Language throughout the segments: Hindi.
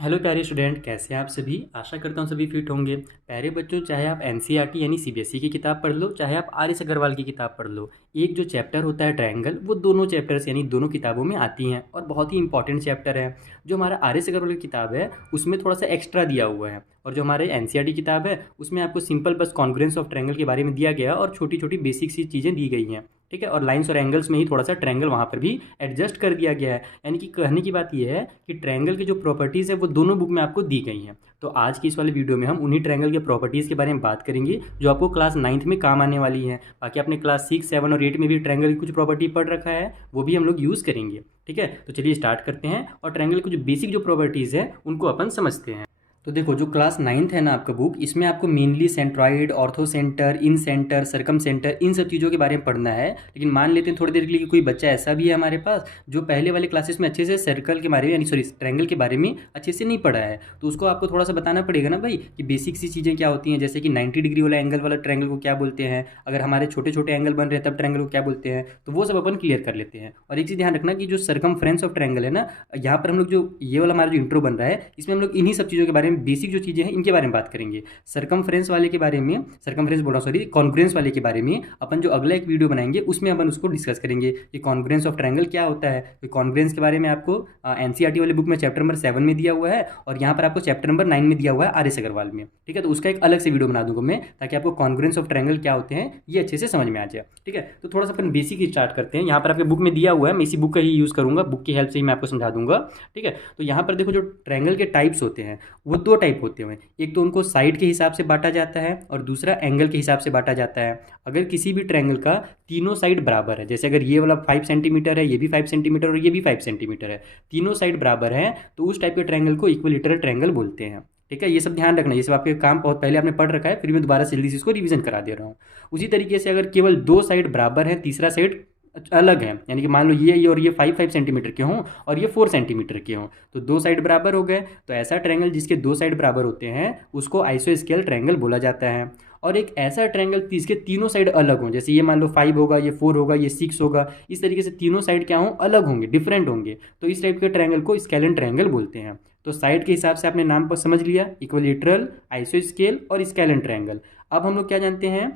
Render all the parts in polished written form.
हेलो प्यारे स्टूडेंट, कैसे हैं आप सभी। आशा करता हूँ सभी फिट होंगे। प्यारे बच्चों, चाहे आप एनसीईआरटी यानी सीबीएसई की किताब पढ़ लो, चाहे आप आर एस अग्रवाल की किताब पढ़ लो, एक जो चैप्टर होता है ट्रायंगल, वो दोनों चैप्टर्स यानी दोनों किताबों में आती हैं और बहुत ही इंपॉर्टेंट चैप्टर है। जो हमारा आर एस अग्रवाल की किताब है उसमें थोड़ा सा एक्स्ट्रा दिया हुआ है, और जो हमारे एनसीईआरटी किताब है उसमें आपको सिंपल बस कॉन्ग्रुएंस ऑफ ट्रायंगल के बारे में दिया गया और छोटी छोटी बेसिक सी चीज़ें दी गई हैं। ठीक है, और लाइंस और एंगल्स में ही थोड़ा सा ट्रायंगल वहाँ पर भी एडजस्ट कर दिया गया है। यानी कि कहने की बात यह है कि ट्रायंगल की जो प्रॉपर्टीज़ है वो दोनों बुक में आपको दी गई हैं। तो आज की इस वाले वीडियो में हम उन्हीं ट्रायंगल के प्रॉपर्टीज़ के बारे में बात करेंगे जो आपको क्लास 9th में काम आने वाली हैं। बाकी आपने क्लास 6, 7 और 8 में भी ट्रायंगल की कुछ प्रॉपर्टी पढ़ रखा है, वो भी हम लोग यूज़ करेंगे। ठीक है, तो चलिए स्टार्ट करते हैं और ट्रायंगल की जो बेसिक जो प्रॉपर्टीज़ है उनको अपन समझते हैं। तो देखो, जो क्लास 9th है ना आपका बुक, इसमें आपको मेनली सेंट्रॉइड, ऑर्थो सेंटर, इन सेंटर, सर्कम सेंटर, इन सब चीज़ों के बारे में पढ़ना है। लेकिन मान लेते हैं थोड़ी देर के लिए कि कोई बच्चा ऐसा भी है हमारे पास जो पहले वाले क्लासेस में अच्छे से सर्कल के बारे में यानी सॉरी ट्रायंगल के बारे में अच्छे से नहीं पढ़ा है, तो उसको आपको थोड़ा सा बताना पड़ेगा ना भाई कि बेसिक सी चीज़ें क्या होती हैं। जैसे कि 90 डिग्री वाला एंगल वाला ट्रायंगल को क्या बोलते हैं, अगर हमारे छोटे छोटे एंगल बन रहे हैं तब ट्रायंगल को क्या बोलते हैं, तो वो सब अपन क्लियर कर लेते हैं। और एक चीज़ ध्यान रखना कि जो सर्कमफ्रेंस ऑफ ट्रायंगल है ना, यहाँ पर हम लोग जो ये वाला हमारा जो इंट्रो बन रहा है इसमें हम लोग इन्हीं सब चीज़ों के बारे में, बेसिक जो चीज़ें हैं इनके बारे में बात करेंगे। सर्कमफ्रेंस वाले के बारे में, सर्कमफ्रेंस बोल रहा हूँ सॉरी, कॉन्ग्रुएंस वाले के बारे में अपन जो अगला एक वीडियो बनाएंगे उसमें अपन उसको डिस्कस करेंगे कि कॉन्ग्रुएंस ऑफ ट्रायंगल क्या होता है। तो कॉन्ग्रुएंस के बारे में आपको एनसीईआरटी वाले बुक में चैप्टर नंबर 7 में दिया हुआ है और यहाँ पर आपको चैप्टर नंबर 9 में दिया हुआ है आर एस अग्रवाल में। ठीक है, तो उसका एक अलग से वीडियो बना दूंगा मैं, ताकि आपको कॉन्ग्रुएंस ऑफ ट्रायंगल क्या होते हैं ये अच्छे से समझ में आ जाए। ठीक है, तो थोड़ा सा अपन बेसिक स्टार्ट करते हैं। यहाँ पर आपके बुक में दिया हुआ है, मैं इसी बुक का ही यूज़ करूंगा, बुक की हेल्प से ही मैं आपको समझा दूंगा। ठीक है, तो यहाँ पर देखो, जो ट्रायंगल के टाइप्स होते हैं वो दो टाइप होते हैं। एक तो उनको साइड के हिसाब से बांटा जाता है और दूसरा एंगल के हिसाब से बांटा जाता है। अगर किसी भी ट्रायंगल का तीनों साइड बराबर है, जैसे अगर ये वाला 5 सेंटीमीटर है, ये भी 5 सेंटीमीटर और ये भी 5 सेंटीमीटर है, तीनों साइड बराबर है, तो उस टाइप के ट्रायंगल को इक्विलेटरल ट्रायंगल बोलते हैं। ठीक है, ये सब ध्यान रखना, ये सब आपके काम बहुत पहले आपने पढ़ रखा है, फिर मैं दोबारा से जल्दी से इसको रिवीजन करा दे रहा हूँ। उसी तरीके से अगर केवल दो साइड बराबर है, तीसरा साइड अलग है, यानी कि मान लो ये और ये 5 सेंटीमीटर के हों और ये 4 सेंटीमीटर के हों, तो दो साइड बराबर हो गए, तो ऐसा ट्रायंगल जिसके दो साइड बराबर होते हैं उसको आइसोस्केल ट्रायंगल बोला जाता है। और एक ऐसा ट्रायंगल जिसके तीनों साइड अलग हों, जैसे ये मान लो 5 होगा, ये 4 होगा, ये 6 होगा, इस तरीके से तीनों साइड क्या हों, अलग होंगे, डिफरेंट होंगे, तो इस टाइप के ट्रायंगल को स्केलन ट्रायंगल बोलते हैं। तो साइड के हिसाब से आपने नाम पर समझ लिया, इक्विलेटरल, आइसोस्केल और स्केलन ट्रायंगल। अब हम लोग क्या जानते हैं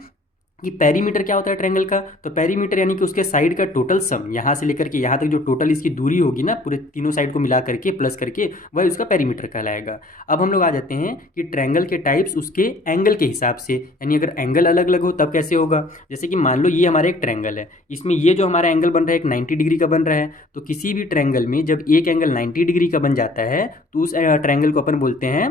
कि पेरीमीटर क्या होता है ट्रायंगल का। तो पेरीमीटर यानी कि उसके साइड का टोटल सम, यहाँ से लेकर के यहाँ तक जो टोटल इसकी दूरी होगी ना, पूरे तीनों साइड को मिला करके प्लस करके, वह उसका पेरीमीटर कहलाएगा। अब हम लोग आ जाते हैं कि ट्रायंगल के टाइप्स उसके एंगल के हिसाब से, यानी अगर एंगल अलग अलग हो तब कैसे होगा। जैसे कि मान लो ये हमारा एक ट्रायंगल है, इसमें ये जो हमारा एंगल बन रहा है एक 90 डिग्री का बन रहा है, तो किसी भी ट्रायंगल में जब एक एंगल 90 डिग्री का बन जाता है तो उस ट्रायंगल को अपन बोलते हैं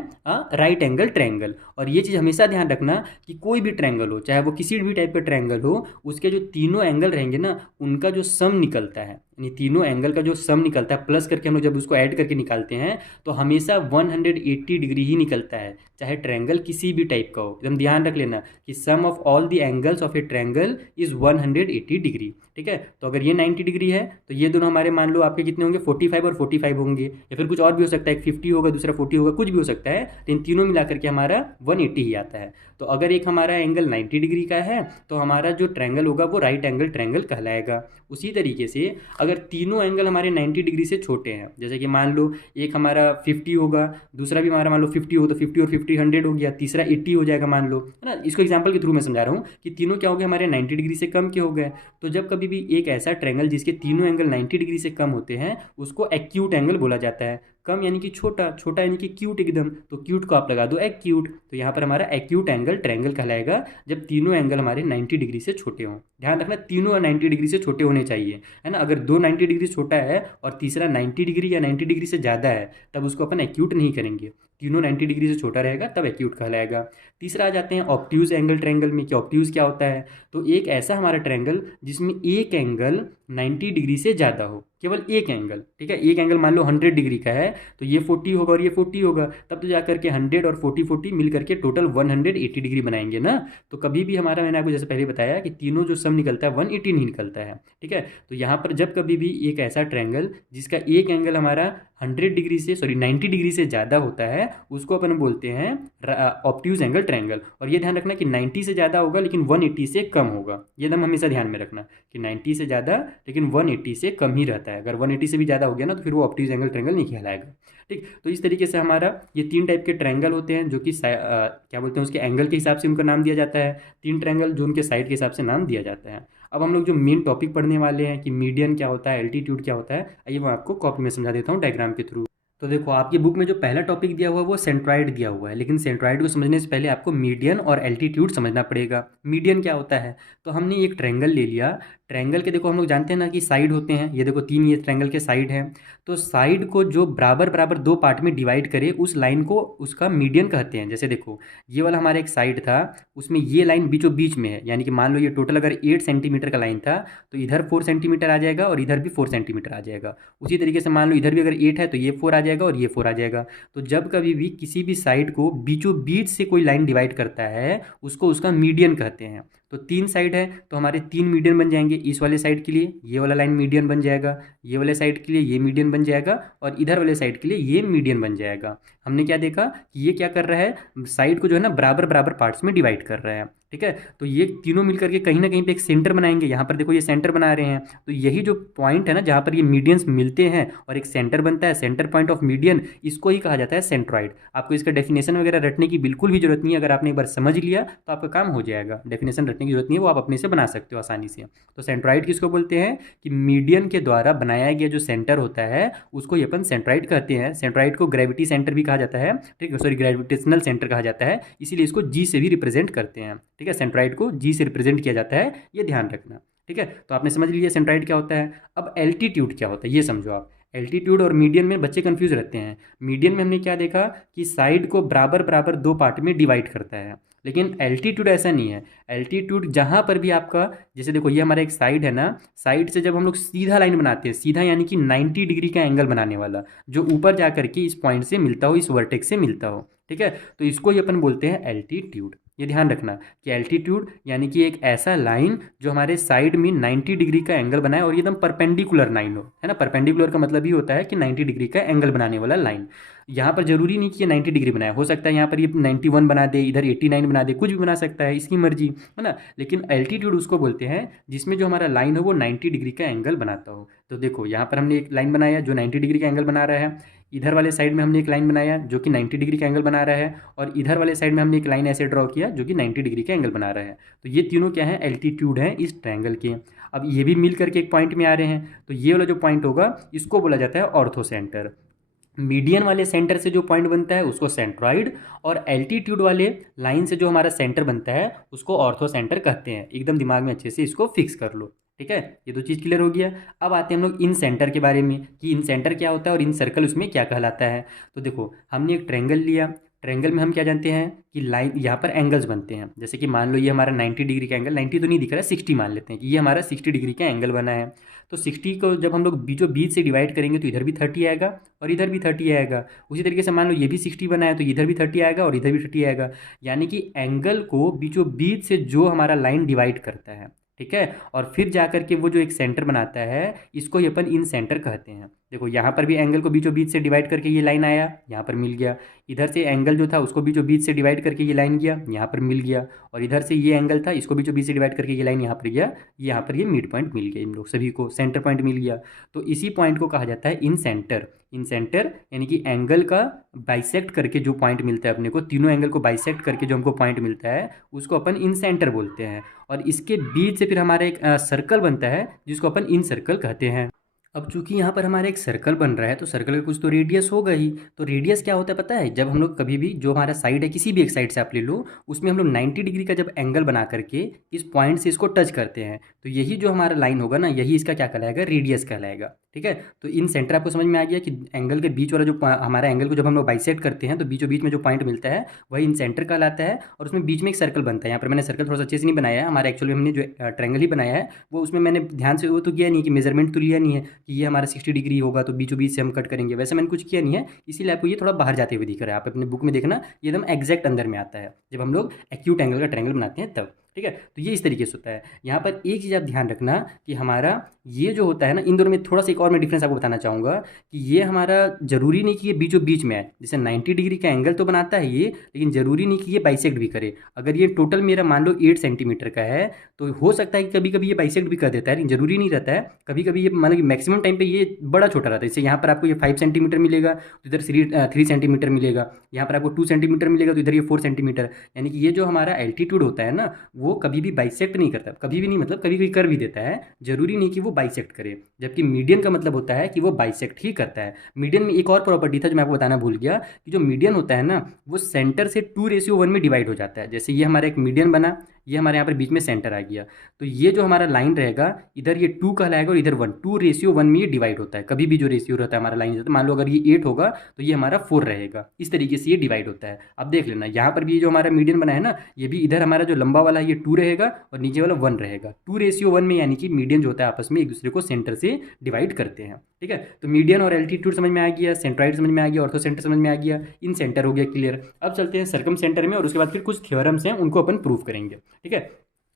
राइट एंगल ट्रायंगल। और ये चीज़ हमेशा ध्यान रखना कि कोई भी ट्रायंगल हो, चाहे वो किसी भी टाइप का ट्रायंगल हो, उसके जो तीनों एंगल रहेंगे ना उनका जो सम निकलता है, यानी तीनों एंगल का जो सम निकलता है प्लस करके हम लोग जब उसको ऐड करके निकालते हैं तो हमेशा 180 डिग्री ही निकलता है, चाहे ट्रायंगल किसी भी टाइप का हो। एकदम ध्यान रख लेना कि sum of all the angles of a triangle is 180 degree. ठीक है, तो अगर ये 90 डिग्री है तो ये दोनों हमारे मान लो आपके कितने होंगे, 45 और 45 होंगे, या फिर कुछ और भी हो सकता है, एक 50 होगा, दूसरा 40 होगा, कुछ भी हो सकता है, तो इन तीनों मिला करके हमारा 180 ही आता है। तो अगर एक हमारा एंगल 90 डिग्री का है तो हमारा जो ट्रायंगल होगा वो राइट एंगल ट्रायंगल कहलाएगा। उसी तरीके से अगर तीनों एंगल हमारे 90 डिग्री से छोटे हैं, जैसे कि मान लो एक हमारा 50 होगा, दूसरा भी हमारा मान लो 50 हो, तो 50 और 50 100 हो गया, तीसरा 80 हो जाएगा मान लो, है ना। इसको एग्जांपल के थ्रू मैं समझा रहा हूँ कि तीनों क्या हो गए, हमारे 90 डिग्री से कम के हो गए। तो जब कभी भी एक ऐसा ट्रायंगल जिसके तीनों एंगल 90 डिग्री से कम होते हैं उसको एक्यूट एंगल बोला जाता है। कम यानी कि छोटा, छोटा यानी कि क्यूट एकदम, तो क्यूट को आप लगा दो एक्यूट, तो यहाँ पर हमारा एक्यूट एंगल ट्रायंगल कहलाएगा जब तीनों एंगल हमारे 90 डिग्री से छोटे हों। ध्यान रखना तीनों 90 डिग्री से छोटे होने चाहिए, है ना। अगर दो 90 डिग्री से छोटा है और तीसरा 90 डिग्री या 90 डिग्री से ज़्यादा है तब उसको अपन एक्यूट नहीं करेंगे, तीनों 90 डिग्री से छोटा रहेगा तब एक्यूट कहलाएगा। तीसरा आ जाते हैं ऑब्ट्यूज एंगल ट्रायंगल में कि ऑब्ट्यूज क्या होता है। तो एक ऐसा हमारा ट्रायंगल जिसमें एक एंगल 90 डिग्री से ज़्यादा हो, केवल एक एंगल। ठीक है, एक एंगल मान लो 100 डिग्री का है तो ये 40 होगा और ये 40 होगा, तब तो जाकर के 100 और 40 40 मिल करके टोटल 180 डिग्री बनाएंगे ना। तो कभी भी हमारा, मैंने आपको जैसे पहले बताया कि तीनों जो सम निकलता है 180 नहीं निकलता है। ठीक है, तो यहाँ पर जब कभी भी एक ऐसा ट्रायंगल जिसका एक एंगल हमारा 100 डिग्री से 90 डिग्री से ज़्यादा होता है उसको अपन बोलते हैं ऑब्ट्यूज एंगल ट्रायंगल। और ये ध्यान रखना कि 90 से ज़्यादा होगा लेकिन 180 से कम होगा, ये एकदम हमेशा ध्यान में रखना कि 90 से ज़्यादा लेकिन 180 से कम ही रहता है। अगर 180 से भी ज़्यादा हो गया ना तो फिर वो ऑब्ट्यूज एंगल ट्रायंगल नहीं कहलाएगा। ठीक, तो इस तरीके से हमारा ये 3 टाइप के ट्रायंगल होते हैं जो कि क्या बोलते हैं उसके एंगल के हिसाब से उनका नाम दिया जाता है, 3 ट्रायंगल जो उनके साइड के हिसाब से नाम दिया जाता है। अब हम लोग जो मेन टॉपिक पढ़ने वाले हैं कि मीडियन क्या होता है, एल्टीट्यूड क्या होता है, आइए मैं आपको कॉपी में समझा देता हूँ डायग्राम के थ्रू। तो देखो आपकी बुक में जो पहला टॉपिक दिया हुआ है वो सेंट्रॉइड दिया हुआ है, लेकिन सेंट्रॉइड को समझने से पहले आपको मीडियन और एल्टीट्यूड समझना पड़ेगा। मीडियन क्या होता है, तो हमने एक ट्रायंगल ले लिया, ट्रायंगल के देखो हम लोग जानते हैं ना कि साइड होते हैं, ये देखो 3 ये ट्रायंगल के साइड हैं, तो साइड को जो बराबर बराबर 2 पार्ट में डिवाइड करे उस लाइन को उसका मीडियन कहते हैं। जैसे देखो ये वाला हमारा एक साइड था, उसमें ये लाइन बीचों बीच में है, यानी कि मान लो ये टोटल अगर 8 सेंटीमीटर का लाइन था तो इधर 4 सेंटीमीटर आ जाएगा और इधर भी 4 सेंटीमीटर आ जाएगा। उसी तरीके से मान लो इधर भी अगर 8 है तो ये 4 आ जाएगा और ये 4 आ जाएगा। तो जब कभी भी किसी भी साइड को बीचों बीच से कोई लाइन डिवाइड करता है उसको उसका मीडियन कहते हैं। तो 3 साइड है तो हमारे 3 मीडियन बन जाएंगे, इस वाले साइड के लिए ये वाला लाइन मीडियन बन जाएगा, ये वाले साइड के लिए ये मीडियन बन जाएगा और इधर वाले साइड के लिए ये मीडियन बन जाएगा। हमने क्या देखा कि ये क्या कर रहा है, साइड को जो है ना बराबर बराबर पार्ट्स में डिवाइड कर रहा है। ठीक है, तो ये तीनों मिलकर के कहीं ना कहीं पे एक सेंटर बनाएंगे। यहाँ पर देखो ये सेंटर बना रहे हैं, तो यही जो पॉइंट है ना जहाँ पर ये मीडियंस मिलते हैं और एक सेंटर बनता है, सेंटर पॉइंट ऑफ मीडियन, इसको ही कहा जाता है सेंट्रॉइड। आपको इसका डेफिनेशन वगैरह रटने की बिल्कुल भी जरूरत नहीं है, अगर आपने एक बार समझ लिया तो आपका काम हो जाएगा। डेफिनेशन रटने की जरूरत नहीं है, वो आप अपने से बना सकते हो आसानी से। तो सेंट्रॉइड किसको बोलते हैं कि मीडियन के द्वारा बनाया गया जो सेंटर होता है उसको ये अपन सेंट्रॉइड कहते हैं। सेंट्रॉइड को ग्रेविटी सेंटर भी कहा जाता है, ठीक है, सॉरी ग्रेविटेशनल सेंटर कहा जाता है, इसीलिए इसको जी से भी रिप्रेजेंट करते हैं। ठीक है, सेंट्रॉइड को जी से रिप्रेजेंट किया जाता है, ये ध्यान रखना। ठीक है, तो आपने समझ लिया सेंट्रॉइड क्या होता है। अब एल्टीट्यूड क्या होता है ये समझो आप। एल्टीट्यूड और मीडियन में बच्चे कंफ्यूज रहते हैं। मीडियन में हमने क्या देखा कि साइड को बराबर बराबर 2 पार्ट में डिवाइड करता है, लेकिन एल्टीट्यूड ऐसा नहीं है। एल्टीट्यूड जहाँ पर भी आपका, जैसे देखो ये हमारा एक साइड है ना, साइड से जब हम लोग सीधा लाइन बनाते हैं, सीधा यानी कि 90 डिग्री का एंगल बनाने वाला, जो ऊपर जा करके इस पॉइंट से मिलता हो, इस वर्टेक्स से मिलता हो, ठीक है, तो इसको ही अपन बोलते हैं एल्टीट्यूड। ये ध्यान रखना कि एल्टीट्यूड यानी कि एक ऐसा लाइन जो हमारे साइड में 90 डिग्री का एंगल बनाए और ये एकदम परपेंडिकुलर लाइन हो, है ना। परपेंडिकुलर का मतलब ही होता है कि 90 डिग्री का एंगल बनाने वाला लाइन। यहाँ पर जरूरी नहीं कि ये 90 डिग्री बनाए, हो सकता है यहाँ पर ये 91 बना दे, इधर 89 बना दे, कुछ भी बना सकता है, इसकी मर्जी, है ना। लेकिन एल्टीट्यूड उसको बोलते हैं जिसमें जो हमारा लाइन हो वो 90 डिग्री का एंगल बनाता हो। तो देखो यहाँ पर हमने एक लाइन बनाया जो 90 डिग्री का एंगल बना रहा है, इधर वाले साइड में हमने एक लाइन बनाया जो कि 90 डिग्री का एंगल बना रहा है, और इधर वाले साइड में हमने एक लाइन ऐसे ड्रॉ किया जो कि 90 डिग्री का एंगल बना रहा है। तो ये तीनों क्या है, एल्टीट्यूड है इस ट्रायंगल के। अब ये भी मिल करके एक पॉइंट में आ रहे हैं, तो ये वाला जो पॉइंट होगा इसको बोला जाता है ऑर्थो सेंटर। मीडियन वाले सेंटर से जो पॉइंट बनता है उसको सेंट्रॉइड, और एल्टीट्यूड वाले लाइन से जो हमारा सेंटर बनता है उसको ऑर्थो सेंटर कहते हैं। एकदम दिमाग में अच्छे से इसको फिक्स कर लो। ठीक है, ये 2 चीज़ क्लियर हो गया। अब आते हैं हम लोग इन सेंटर के बारे में कि इन सेंटर क्या होता है और इन सर्कल उसमें क्या कहलाता है। तो देखो हमने एक ट्रायंगल लिया, ट्रायंगल में हम क्या जानते हैं कि लाइन यहाँ पर एंगल्स बनते हैं। जैसे कि मान लो ये हमारा 90 डिग्री का एंगल, 90 तो नहीं दिख रहा है, 60 मान लेते हैं कि ये हमारा 60 डिग्री का एंगल बना है। तो 60 को जब हम लोग बीचों बीच से डिवाइड करेंगे तो इधर भी 30 आएगा और इधर भी 30 आएगा। उसी तरीके से मान लो ये भी 60 बना है तो इधर भी 30 आएगा और इधर भी 30 आएगा। यानी कि एंगल को बीचों बीच से जो हमारा लाइन डिवाइड करता है, ठीक है, और फिर जा करके वो जो एक सेंटर बनाता है इसको ही अपन इन सेंटर कहते हैं। देखो यहाँ पर भी एंगल को बीचों बीच से डिवाइड करके ये लाइन आया, यहाँ पर मिल गया। इधर से एंगल जो था उसको बीचों बीच से डिवाइड करके ये लाइन गया, यहाँ पर मिल गया। और इधर से ये एंगल था, इसको बीचों बीच से डिवाइड करके ये लाइन यहाँ पर गया, यहाँ पर ये मिड पॉइंट मिल गया, इन लोग सभी को सेंटर पॉइंट मिल गया। तो इसी पॉइंट को कहा जाता है इन सेंटर। इन सेंटर यानी कि एंगल का बाइसेक्ट करके जो पॉइंट मिलता है अपने को, तीनों एंगल को बाइसेक्ट करके जो हमको पॉइंट मिलता है उसको अपन इन सेंटर बोलते हैं। और इसके बीच से फिर हमारा एक सर्कल बनता है जिसको अपन इन सर्कल कहते हैं। अब चूंकि यहाँ पर हमारा एक सर्कल बन रहा है तो सर्कल का कुछ तो रेडियस होगा ही। तो रेडियस क्या होता है पता है, जब हम लोग कभी भी जो हमारा साइड है, किसी भी एक साइड से आप ले लो, उसमें हम लोग 90 डिग्री का जब एंगल बना करके इस पॉइंट से इसको टच करते हैं तो यही जो हमारा लाइन होगा ना, यही इसका क्या कहलाएगा, रेडियस कहलाएगा। ठीक है, तो इन सेंटर आपको समझ में आ गया कि एंगल के बीच वाला जो हमारा एंगल को जब हम लोग बाइसेक्ट करते हैं तो बीचों बीच में जो पॉइंट मिलता है वही इन सेंटर कहलाता है। और उसमें बीच में एक सर्कल बनता है। यहाँ पर मैंने सर्कल थोड़ा सा अच्छे से नहीं बनाया है, हमारा एक्चुअली हमने जो ट्रायंगल ही बनाया है वो, उसमें मैंने ध्यान से वो तो किया नहीं कि मेजरमेंट तो लिया नहीं है कि ये हमारा 60 डिग्री होगा तो बीचों बीच से हम कट करेंगे, वैसे मैंने कुछ किया नहीं है, इसीलिए आपको ये थोड़ा बाहर जाते हुए दिख रहा है। आप अपने बुक में देखना ये एकदम एग्जैक्ट अंदर में आता है जब हम लोग एक्यूट एंगल का ट्रायंगल बनाते हैं तब। ठीक है। तो ये इस तरीके से होता है। यहाँ पर एक चीज़ आप ध्यान रखना कि हमारा ये जो होता है ना, इन दोनों में थोड़ा सा एक और मैं डिफरेंस आपको बताना चाहूँगा कि ये हमारा ज़रूरी नहीं कि ये बीचों बीच में है। जैसे 90 डिग्री का एंगल तो बनाता है ये, लेकिन ज़रूरी नहीं कि ये बाइसेक्ट भी करे। अगर ये टोटल मेरा मान लो 8 सेंटीमीटर का है, तो हो सकता है कि कभी कभी ये बाइसेक्ट भी कर देता है, लेकिन ज़रूरी नहीं रहता है। कभी कभी ये मान लो कि मैक्सिमम टाइम पे ये बड़ा छोटा रहता है। जैसे यहाँ पर आपको ये 5 सेंटीमीटर मिलेगा तो इधर 3 सेंटीमीटर मिलेगा, यहाँ पर आपको 2 सेंटीमीटर मिलेगा तो इधर ये 4 सेंटीमीटर। यानी कि ये जो हमारा एल्टीट्यूड होता है ना, वो कभी भी बाइसेक्ट नहीं करता। कभी भी नहीं मतलब कभी कभी कर भी देता है, जरूरी नहीं कि वो बाइसेक्ट करे। जबकि मीडियन का मतलब होता है कि वो बाइसेक्ट ही करता है। मीडियन में एक और प्रॉपर्टी था जो मैं आपको बताना भूल गया, कि जो मीडियन होता है ना, वो सेंटर से 2:1 में डिवाइड हो जाता है। जैसे ये हमारा एक मीडियन बना, ये हमारे यहाँ पर बीच में सेंटर आ गया, तो ये जो हमारा लाइन रहेगा इधर ये 2 कहलाएगा और इधर 1, 2:1 में ये डिवाइड होता है। कभी भी जो रेशियो रहता है हमारा लाइन रहता है, मान लो अगर ये 8 होगा तो ये हमारा 4 रहेगा। इस तरीके से ये डिवाइड होता है। अब देख लेना यहाँ पर भी जो हमारा मीडियन बना है ना, ये भी इधर हमारा जो लंबा वाला है ये 2 रहेगा और नीचे वाला 1 रहेगा। 2:1 में, यानी कि मीडियन जो होता है आपस में एक दूसरे को सेंटर से डिवाइड करते हैं। ठीक है, तो मीडियन और एल्टीट्यूड समझ में आ गया, सेंट्रॉइड समझ में आ गया, ऑर्थो सेंटर समझ में आ गया, इन सेंटर हो गया क्लियर। अब चलते हैं सर्कम सेंटर में और उसके बाद फिर कुछ थ्योरम्स हैं उनको अपन प्रूव करेंगे। ठीक है,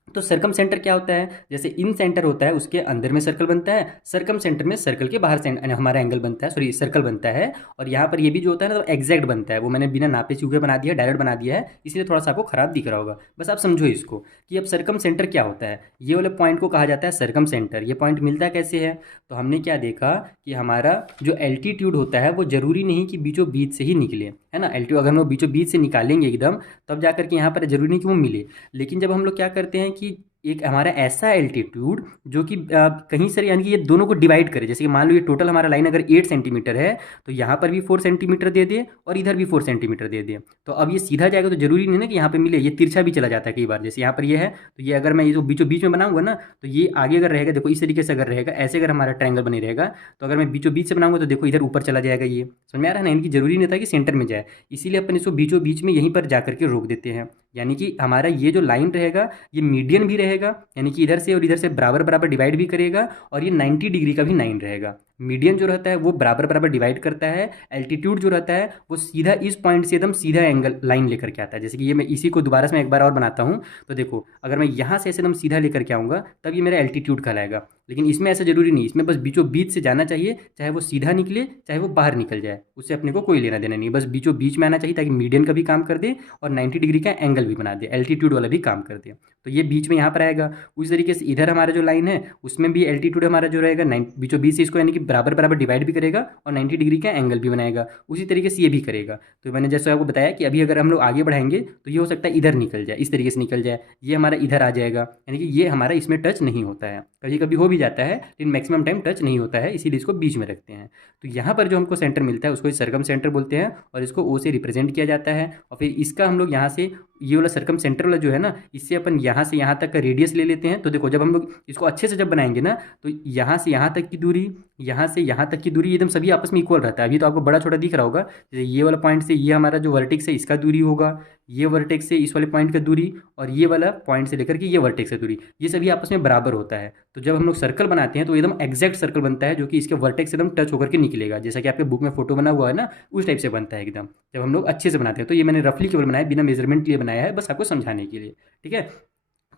तो सर्कम सेंटर क्या होता है? जैसे इन सेंटर होता है उसके अंदर में सर्कल बनता है, सर्कम सेंटर में सर्कल के बाहर हमारा एंगल बनता है, सॉरी सर्कल बनता है। और यहाँ पर ये भी जो होता है ना, तो एग्जैक्ट बनता है। वो मैंने बिना नापे चूके बना दिया, डायरेक्ट बना दिया है, इसलिए थोड़ा सा आपको खराब दिख रहा होगा। बस आप समझो इसको कि अब सर्कम सेंटर क्या होता है। ये वाले पॉइंट को कहा जाता है सर्कम सेंटर। ये पॉइंट मिलता कैसे है? तो हमने क्या देखा कि हमारा जो एल्टीट्यूड होता है वो जरूरी नहीं कि बीचों बीच से ही निकले, है ना। एल्टीट्यूड अगर हम लोग बीचों बीच से निकालेंगे एकदम, तब जाकर के यहाँ पर जरूरी नहीं कि वो मिले। लेकिन जब हम लोग क्या करते हैं कि एक हमारा ऐसा एल्टीट्यूड जो कि कहीं से, यानी कि ये दोनों को डिवाइड करे। जैसे कि मान लो ये टोटल हमारा लाइन अगर 8 सेंटीमीटर है, तो यहाँ पर भी 4 सेंटीमीटर दे दे और इधर भी 4 सेंटीमीटर दे दे, तो अब ये सीधा जाएगा। तो जरूरी नहीं ना कि यहाँ पे मिले, ये तिरछा भी चला जाता है कई बार। जैसे यहाँ पर ये है, तो ये अगर मैं ये जो बीचों बीच में बनाऊंगा ना, तो ये आगे अगर रहेगा, देखो इस तरीके से अगर रहेगा, ऐसे अगर हमारा ट्रायंगल बने रहेगा, तो अगर मैं बीचों बीच से बनाऊंगा तो देखो इधर ऊपर चला जाएगा। ये समझ में आ रहा है ना, इनकी जरूरी नहीं था कि सेंटर में जाए, इसीलिए अपन इसको बीचों बीच में यहीं पर जाकर के रोक देते हैं। यानी कि हमारा ये जो लाइन रहेगा ये मीडियन भी रहेगा, यानी कि इधर से और इधर से बराबर बराबर डिवाइड भी करेगा, और ये 90 डिग्री का भी लाइन रहेगा। मीडियन जो रहता है वो बराबर बराबर डिवाइड करता है, एल्टीट्यूड जो रहता है वो सीधा इस पॉइंट से एकदम सीधा एंगल लाइन लेकर के आता है। जैसे कि ये मैं इसी को दोबारा से मैं एक बार और बनाता हूँ, तो देखो अगर मैं यहाँ से ऐसे एकदम सीधा लेकर के आऊँगा तब ये मेरा एल्टीट्यूड कहलाएगा। लेकिन इसमें ऐसा जरूरी नहीं, इसमें बस बीचों बीच से जाना चाहिए, चाहे वो सीधा निकले चाहे वो बाहर निकल जाए, उससे अपने को कोई लेना देना नहीं। बस बीचों बीच में आना चाहिए ताकि मीडियन का भी काम कर दे और 90 डिग्री का एंगल भी बना दे, एल्टीट्यूड वाला भी काम कर दे। तो ये बीच में यहाँ पर आएगा। उसी तरीके से इधर हमारा जो लाइन है उसमें भी एल्टीट्यूड हमारा जो रहेगा बीचों बीच से इसको यानी कि बराबर बराबर डिवाइड भी करेगा और 90 डिग्री का एंगल भी बनाएगा। उसी तरीके से ये भी करेगा। तो मैंने जैसे आपको बताया कि अभी अगर हम लोग आगे बढ़ाएंगे तो ये हो सकता है इधर निकल जाए, इस तरीके से निकल जाए, ये हमारा इधर आ जाएगा, यानी कि ये हमारा इसमें टच नहीं होता है। कभी कभी हो भी जाता है लेकिन मैक्सिमम टाइम टच नहीं होता है, इसीलिए इसको बीच में रखते हैं। तो यहाँ पर जो हमको सेंटर मिलता है उसको सर्कम सेंटर बोलते हैं और इसको ओ से रिप्रेजेंट किया जाता है। और फिर इसका हम लोग यहाँ से ये वाला सर्कम सेंटर वाला जो है ना, इससे अपन यहाँ से यहाँ तक का रेडियस ले लेते हैं। तो देखो जब हम लोग इसको अच्छे से जब बनाएंगे ना, तो यहाँ से यहाँ तक की दूरी, यहाँ से यहाँ तक की दूरी एकदम सभी आपस में इक्वल रहता है। अभी तो आपको बड़ा छोटा दिख रहा होगा, जैसे ये वाला पॉइंट से ये हमारा जो वर्टेक्स है इसका दूरी होगा, ये वर्टेक्स से इस वाले पॉइंट का दूरी, और ये वाला पॉइंट से लेकर के ये वर्टेक्स से दूरी, ये सभी आपस में बराबर होता है। तो जब हम लोग सर्कल बनाते हैं तो एकदम एग्जैक्ट सर्कल बनता है जो कि इसके वर्टेक्स एकदम टच होकर के निकलेगा, जैसा कि आपके बुक में फोटो बना हुआ है ना, उस टाइप से बनता है एकदम, जब हम लोग अच्छे से बनाते हैं। तो ये मैंने रफली केवल बनाया, बिना मेजरमेंट के लिए बनाया है, बस आपको समझाने के लिए। ठीक है,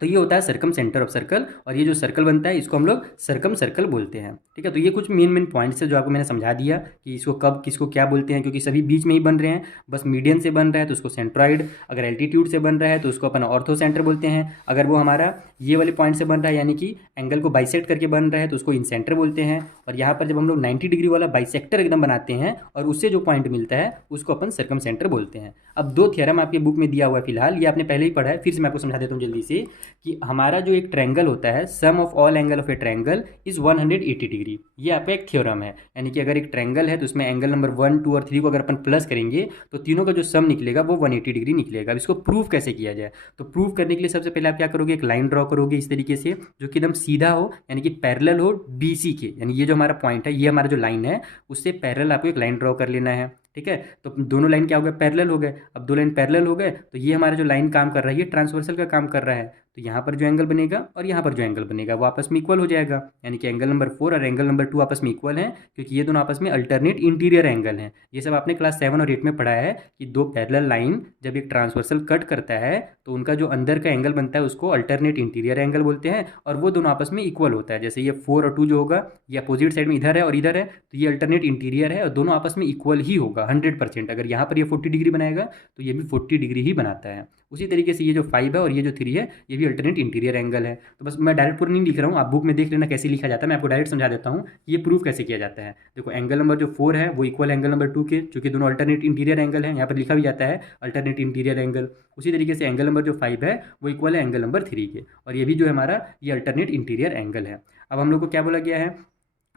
तो ये होता है सर्कम सेंटर ऑफ सर्कल, और ये जो सर्कल बनता है इसको हम लोग सर्कम सर्कल बोलते हैं। ठीक है, तो ये कुछ मेन पॉइंट्स है जो आपको मैंने समझा दिया कि इसको कब किसको क्या बोलते हैं, क्योंकि सभी बीच में ही बन रहे हैं। बस मीडियन से बन रहा है तो उसको सेंट्रॉइड, अगर एल्टीट्यूड से बन रहा है तो उसको अपन ऑर्थो सेंटर बोलते हैं, अगर वो हमारा ये वाले पॉइंट से बन रहा है यानी कि एंगल को बाइसेक्ट करके बन रहा है तो उसको इन सेंटर बोलते हैं। और यहाँ पर जब हम लोग 90 डिग्री वाला बाइसेक्टर एकदम बनाते हैं और उससे जो पॉइंट मिलता है उसको अपन सर्कम सेंटर बोलते हैं। अब 2 थ्योरम आपके बुक में दिया हुआ है फिलहाल, ये आपने पहले ही पढ़ा है, फिर से मैं आपको समझा देता हूँ जल्दी से कि हमारा जो एक ट्रायंगल होता है, sum of all angle of a triangle is 180 degree. ये आपका एक थ्योरम है, यानी कि अगर एक ट्रायंगल है तो उसमें एंगल नंबर 1, 2 और 3 को अगर अपन प्लस करेंगे तो तीनों का जो सम निकलेगा वो 180 डिग्री निकलेगा। अब इसको प्रूव कैसे किया जाए? तो प्रूव करने के लिए सबसे पहले आप क्या करोगे, एक लाइन ड्रॉ करोगे इस तरीके से जो कि एकदम सीधा हो, यानी कि पैरेलल हो BC के, यानी ये जो हमारा पॉइंट है, ये हमारा जो लाइन है उससे पैरेलल आपको एक लाइन ड्रॉ कर लेना है। ठीक है, तो दोनों लाइन क्या हो गए, पैरेलल हो गए। अब 2 लाइन पैरेलल हो गए तो ये हमारा जो लाइन काम कर रहा है ये ट्रांसवर्सल का काम कर रहा है, तो तो यहाँ पर जो एंगल बनेगा और यहाँ पर जो एंगल बनेगा वो आपस में इक्वल हो जाएगा, यानी कि एंगल नंबर 4 और एंगल नंबर 2 आपस में इक्वल हैं, क्योंकि ये दोनों आपस में अल्टरनेट इंटीरियर एंगल हैं। ये सब आपने क्लास 7 और 8 में पढ़ा है कि दो पैरेलल लाइन जब एक ट्रांसवर्सल कट करता है तो उनका जो अंदर का एंगल बनता है उसको अल्टरनेट इंटीरियर एंगल बोलते हैं, और वो दोनों आपस में इक्वल होता है। जैसे ये 4 और 2 जो होगा ये अपोजिट साइड में इधर है और इधर है, तो ये अल्टरनेट इंटीरियर है और दोनों आपस में इक्वल ही होगा 100%। अगर यहाँ पर ये 40 डिग्री बनाएगा तो ये भी 40 डिग्री ही बनाता है। उसी तरीके से ये जो 5 है और ये जो 3 है ये भी अल्टरनेट इंटीरियर एंगल है। तो बस मैं डायरेक्ट पूरा नहीं लिख रहा हूँ, आप बुक में देख लेना कैसे लिखा जाता है, मैं आपको डायरेक्ट समझा देता हूँ ये प्रूफ कैसे किया जाता है। देखो एंगल नंबर जो 4 है वो इक्वल एंगल नंबर 2 के, चूँकि दोनों अल्टरनेट इंटीरियर एंगल है, यहाँ पर लिखा भी जाता है अल्टरनेट इंटीरियर एंगल। उसी तरीके से एंगल नंबर जो 5 है वो इक्वल है एंगल नंबर 3 के, और ये भी जो है हमारा ये अल्टरनेट इंटीरियर एंगल है। अब हम लोग को क्या बोला गया है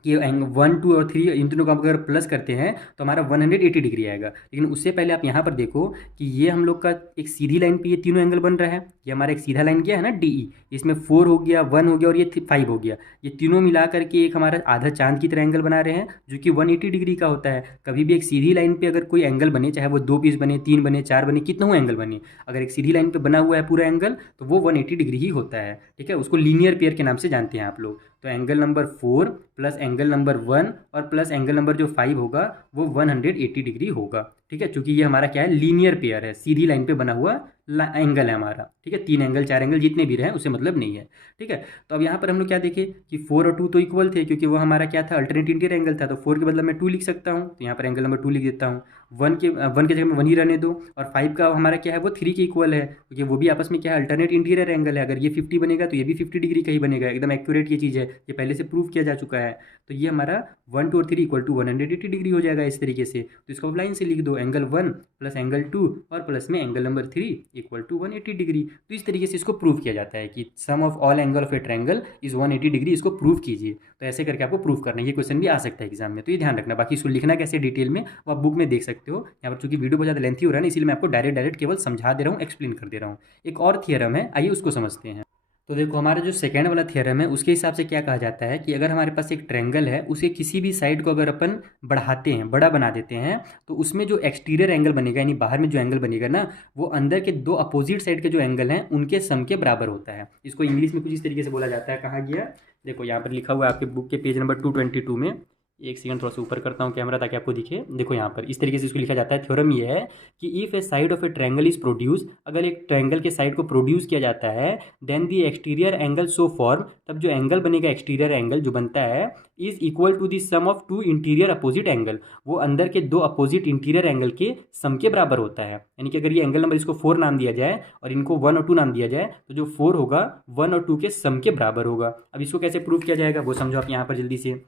कि 1, 2 और 3 इन तीनों को अगर प्लस करते हैं तो हमारा 180 डिग्री आएगा। लेकिन उससे पहले आप यहाँ पर देखो कि ये हम लोग का एक सीधी लाइन पे ये तीनों एंगल बन रहा है। ये हमारा एक सीधा लाइन क्या है ना DE, इसमें 4 हो गया, 1 हो गया और ये 5 हो गया। ये तीनों मिला करके एक हमारा आधा चांद की तरह एंगल बना रहे हैं जो कि 180 डिग्री का होता है। कभी भी एक सीधी लाइन पर अगर कोई एंगल बने, चाहे वो 2 पीस बने, 3 बने, 4 बने, कितना एंगल बने, अगर एक सीधी लाइन पर बना हुआ है पूरा एंगल तो वो 180 डिग्री ही होता है। ठीक है, उसको लीनियर पेयर के नाम से जानते हैं आप लोग। तो angle number 4 plus angle number 1 और प्लस एंगल नंबर जो 5 होगा वो 180 डिग्री होगा। ठीक है, क्योंकि ये हमारा क्या है, लीनियर पेयर है, सीधी लाइन पे बना हुआ एंगल है हमारा। ठीक है, 3 एंगल 4 एंगल जितने भी रहे उससे मतलब नहीं है। ठीक है, तो अब यहाँ पर हम लोग क्या देखें कि 4 और 2 तो इक्वल थे, क्योंकि वो हमारा क्या था, अल्टरनेट इंटीरियर एंगल था। तो 4 के बदला मैं 2 लिख सकता हूँ, तो यहाँ पर एंगल नंबर 2 लिख देता हूँ। 1 के जगह में 1 ही रहने दो, और 5 का हमारा क्या है वो 3 के इक्वल है, क्योंकि वो भी आपस में क्या है, अल्टरनेट इंटीरियर एंगल है। अगर ये 50 बनेगा तो ये भी 50 डिग्री का ही बनेगा, एकदम एक्यूरेट ये चीज़ है, ये पहले से प्रूव किया जा चुका है। तो ये हमारा 1, 2 और 3 इक्वल टू 180 डिग्री हो जाएगा इस तरीके से। तो इसको लाइन से लिख दो, एंगल 1 प्लस एंगल 2 और प्लस में angle number 3 equal to 180 degree. तो इस तरीके से इसको प्रूव किया जाता है कि sum of all angle of a triangle is 180 degree. इसको प्रूव कीजिए, तो ऐसे करके आपको प्रूव करना है। ये क्वेश्चन भी आ सकता है एग्जाम में, तो ये ध्यान रखना। बाकी इसको लिखना कैसे डिटेल में वो आप बुक में देख सकते हो। यहाँ पर चूंकि वीडियो बहुत ज़्यादा लेंथी हो रहा है ना, इसलिए मैं आपको डायरेक्ट केवल समझा दे रहा हूँ, एक्सप्लेन कर दे रहा हूँ। एक और थियरम है, आइए उसको समझते हैं। तो देखो हमारा जो सेकेंड वाला थ्योरम है उसके हिसाब से क्या कहा जाता है कि अगर हमारे पास एक ट्रायंगल है, उसके किसी भी साइड को अगर अपन बढ़ाते हैं, बड़ा बना देते हैं, तो उसमें जो एक्सटीरियर एंगल बनेगा, यानी बाहर में जो एंगल बनेगा ना, वो अंदर के दो अपोजिट साइड के जो एंगल हैं उनके सम के बराबर होता है। इसको इंग्लिश में कुछ इस तरीके से बोला जाता है, कहाँ गया, देखो यहाँ पर लिखा हुआ है आपके बुक के पेज नंबर 222 में। एक सेकंड थोड़ा सा ऊपर करता हूँ कैमरा ताकि आपको दिखे। देखो यहाँ पर इस तरीके से इसको लिखा जाता है। थ्योरम ये है कि if A side of a triangle is produce, अगर एक ट्रायंगल के साइड को प्रोड्यूस किया जाता है, then the exterior angle so form, तब जो एंगल बनेगा, एक्सटीरियर एंगल जो बनता है, is equal to the sum of 2 interior opposite angle, वो अंदर के 2 अपोजिट इंटीरियर एंगल के सम के बराबर होता है। यानी कि अगर ये एंगल नंबर इसको 4 नाम दिया जाए और इनको 1 और 2 नाम दिया जाए, तो जो 4 होगा 1 और 2 के सम के बराबर होगा। अब इसको कैसे प्रूव किया जाएगा वो समझो आप यहाँ पर जल्दी से।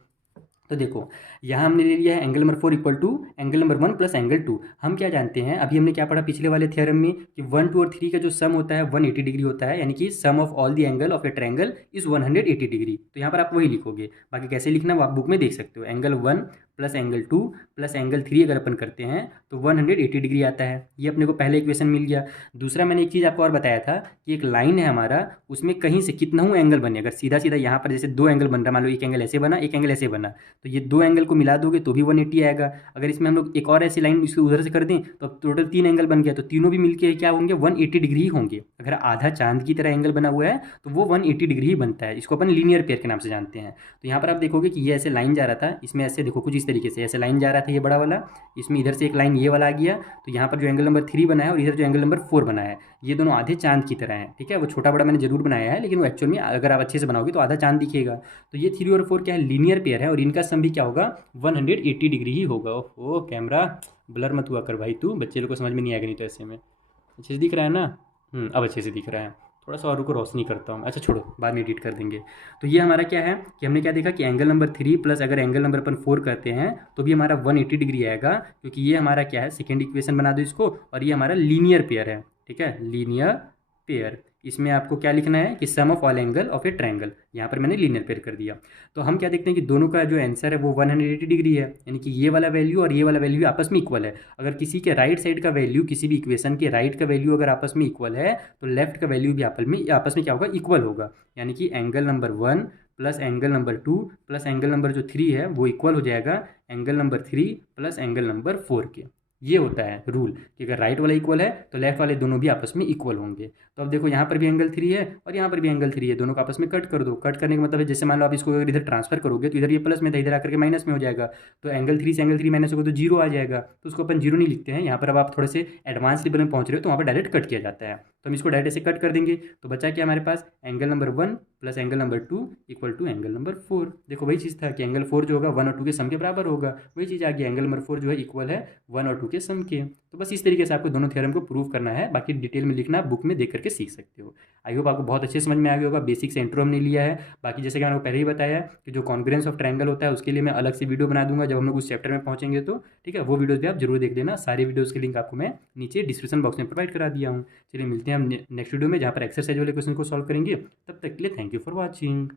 तो देखो यहाँ हमने ले लिया है angle number 4 equal to angle number 1 plus angle 2। हम क्या जानते हैं, अभी हमने क्या पढ़ा पिछले वाले थ्योरम में कि 1, 2 और 3 का जो सम होता है 180 डिग्री होता है, यानी कि sum of all the angle of a triangle is 180 degree. तो यहाँ पर आप वही लिखोगे, बाकी कैसे लिखना वो आप बुक में देख सकते हो। Angle 1 plus angle 2 plus angle 3 अगर अपन करते हैं तो 180 डिग्री आता है। ये अपने को पहले इक्वेशन मिल गया। दूसरा मैंने एक चीज़ आपको और बताया था कि एक लाइन है हमारा, उसमें कहीं से कितना हूँ एंगल बने, अगर सीधा सीधा यहाँ पर जैसे 2 एंगल बन रहा है, मान लो एक एंगल ऐसे बना, एक एंगल ऐसे बना, तो ये 2 एंगल को मिला दोगे तो भी 180 आएगा। अगर इसमें हम लोग एक और ऐसी लाइन इसको उधर से कर दें तो अब टोटल 3 एंगल बन गया, तो तीनों भी मिलके क्या होंगे, 180 डिग्री ही होंगे। अगर आधा चांद की तरह एंगल बना हुआ है तो वो 180 डिग्री ही बनता है। इसको अपन लीनियर पेयर के नाम से जानते हैं। तो यहाँ पर आप देखोगे कि ये ऐसे लाइन जा रहा था, इसमें ऐसे देखो कुछ इस तरीके से ऐसे लाइन जा रहा था, ये बड़ा वाला, इसमें इधर से एक लाइन ये वाला आ गया, तो यहाँ पर जो एंगल नंबर 3 बना है और इधर जो एंगल नंबर 4 बना है, ये दोनों आधे चांद की तरह हैं। ठीक है, वो छोटा बड़ा मैंने जरूर बनाया है, लेकिन वो एक्चुअल में अगर आप अच्छे से बनाओगे तो आधा चांद दिखेगा। तो ये 3 और 4 क्या है, लीनियर पेयर है, और इनका सम भी क्या होगा, 180 डिग्री ही होगा। ओहो कैमरा ब्लर मत हुआ कर भाई, तू बच्चे लोग को समझ में नहीं आएगा नहीं तो ऐसे में। अच्छे से दिख रहा है ना, अब अच्छे से दिख रहा है। थोड़ा सा और को रोशनी करता हूँ, अच्छा छोड़ो बाद में एडिट कर देंगे। तो ये हमारा क्या है कि हमने क्या देखा कि एंगल नंबर 3 प्लस अगर एंगल नंबर अपन 4 करते हैं तो भी हमारा 180 डिग्री आएगा, क्योंकि ये हमारा क्या है, सेकेंड इक्वेशन बना दो इसको, और ये हमारा लीनियर पेयर है। ठीक है, लीनियर पेयर, इसमें आपको क्या लिखना है कि sum of all angle of a triangle, यहाँ पर मैंने लीनियर पेयर कर दिया। तो हम क्या देखते हैं कि दोनों का जो आंसर है वो 180 डिग्री है, यानी कि ये वाला वैल्यू और ये वाला वैल्यू आपस में इक्वल है। अगर किसी के राइट साइड का वैल्यू, किसी भी इक्वेशन के राइट का वैल्यू अगर आपस में इक्वल है तो लेफ्ट का वैल्यू भी आपस में क्या होगा, इक्वल होगा। यानी कि angle number 1 plus angle number 2 plus angle number जो 3 है वो इक्वल हो जाएगा angle number 3 plus angle number 4 के। ये होता है रूल कि अगर राइट वाला इक्वल है तो लेफ्ट वाले दोनों भी आपस में इक्वल होंगे। तो अब देखो यहाँ पर भी एंगल 3 है और यहाँ पर भी एंगल 3 है, दोनों को आपस में कट कर दो। कट करने का मतलब है जैसे मान लो आप इसको अगर इधर ट्रांसफर करोगे तो इधर ये प्लस में था, इधर आकर के माइनस में हो जाएगा। तो एंगल 3 से एंगल 3 माइनस होगा तो जीरो आ जाएगा, तो उसको अपन जीरो नहीं लिखते हैं। यहाँ पर अब आप थोड़े से एडवांस लेवल में पहुँच रहे हो तो वहाँ पर डायरेक्ट कट किया जाता है। तो हम इसको डायरेक्ट ऐसे कट कर देंगे तो बचा क्या हमारे पास, angle number 1 plus angle number 2 equal to angle number 4। देखो वही चीज़ था कि एंगल 4 जो होगा 1 और 2 के सम के बराबर होगा, वही चीज़ आ गई, एंगल नंबर 4 जो है इक्वल है 1 और 2 के सम के। तो बस इस तरीके से आपको दोनों थ्योरम को प्रूव करना है, बाकी डिटेल में लिखना आप बुक में देख करके सीख सकते हो। आई होप आपको बहुत अच्छे समझ में आ गया होगा। बेसिक से इंट्रो हमने लिया है। बाकी जैसे कि मैंने पहले ही बताया कि जो कॉन्ग्रुएंस ऑफ ट्रायंगल होता है उसके लिए मैं अलग से वीडियो बना दूंगा जब हम लोग उस चैप्टर में पहुंचेंगे तो, ठीक है, वो वीडियोस भी आप जरूर देख लेना। सारे वीडियोस की लिंक आपको मैं नीचे डिस्क्रिप्शन बॉक्स में प्रोवाइड करा दिया हूँ। चलिए मिलते हैं हम नेक्स्ट वीडियो में जहाँ पर एक्सरसाइज वाले क्वेश्चन को सॉल्व करेंगे। तब तक के लिए थैंक यू फॉर वॉचिंग।